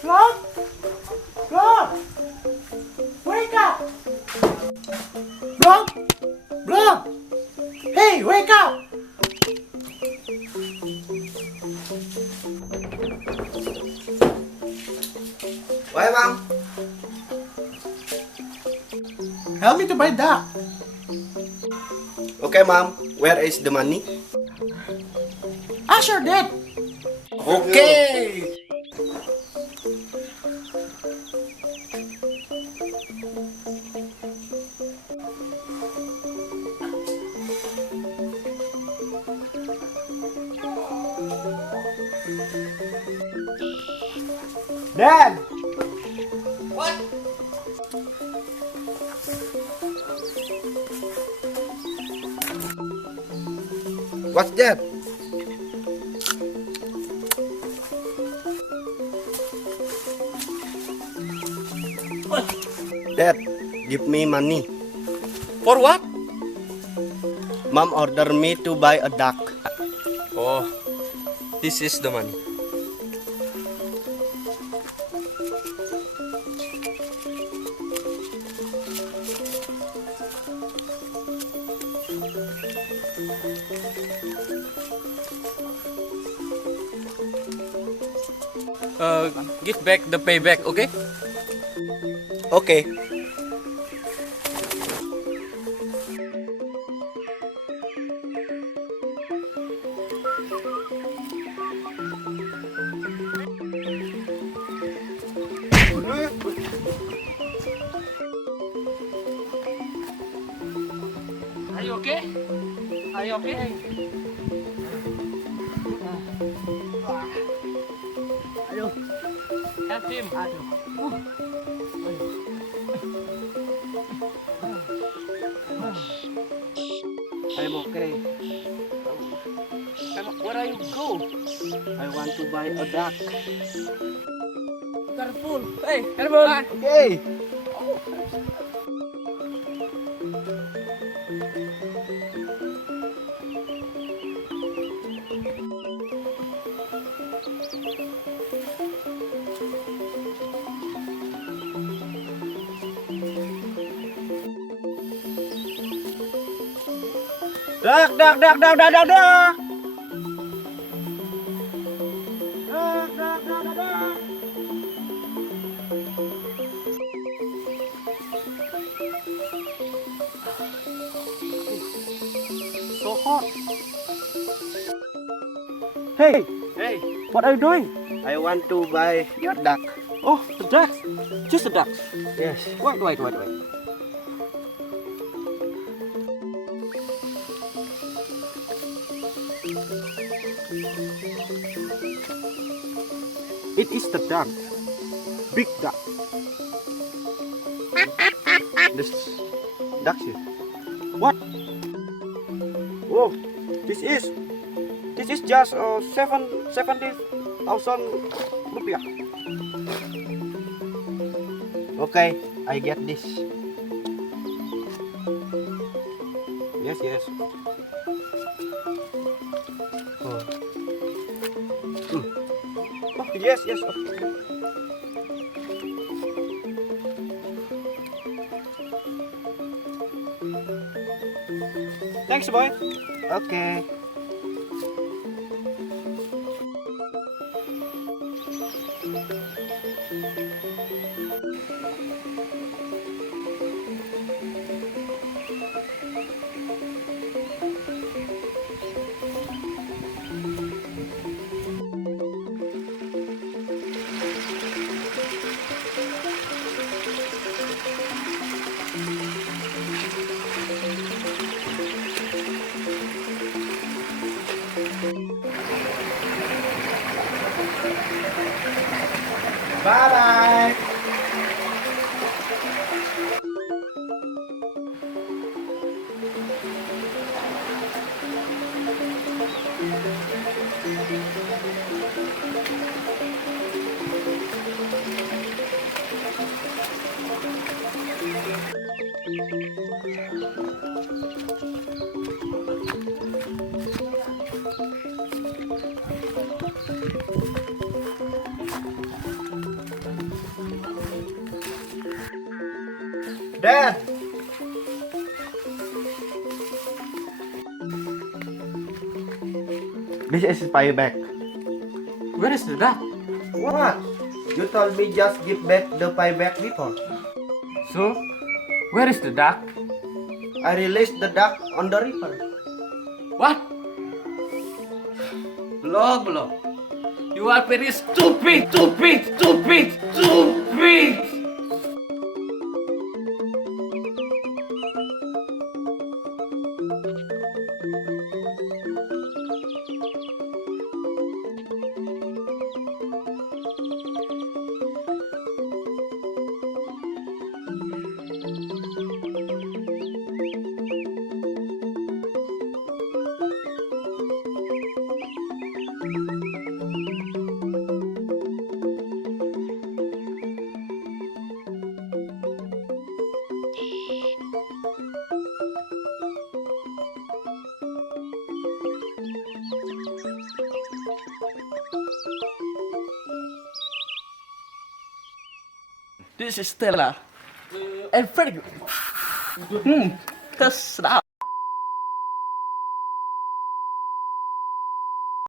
Vlog! Vlog! Wake up! Vlog! Vlog! Hey, wake up! Why, Mom? Help me to buy duck. Okay, Mom. Where is the money? Ask your dad. Okay. Dad! What? What's that? Dad, give me money. For what? Mom ordered me to buy a duck. Oh, this is the money. Give back the payback, okay? Okay. Are you okay? Are you okay? Help him. I'm okay. Where are you go? I want to buy a duck. Careful. Hey, careful. Okay. Duck, duck, duck, duck, duck, duck, duck! Duck, duck, duck, duck, duck! So hot. Hey, Hey, what are you doing? I want to buy your duck. Oh, the duck. Just the duck. Yes. Wait. It is the duck. Big duck. This duck here. What? Oh, this is just 70,000 rupiah. Okay, I get this. Yes. Oh. Oh, yes. Okay. Thanks, boy. Okay. Bye-bye. Dad! This is pieback. Where is the duck? What? You told me just give back the pieback before. So, where is the duck? I released the duck on the river. What? Blah. You are very stupid. This is Stella. And very good. That's sedap.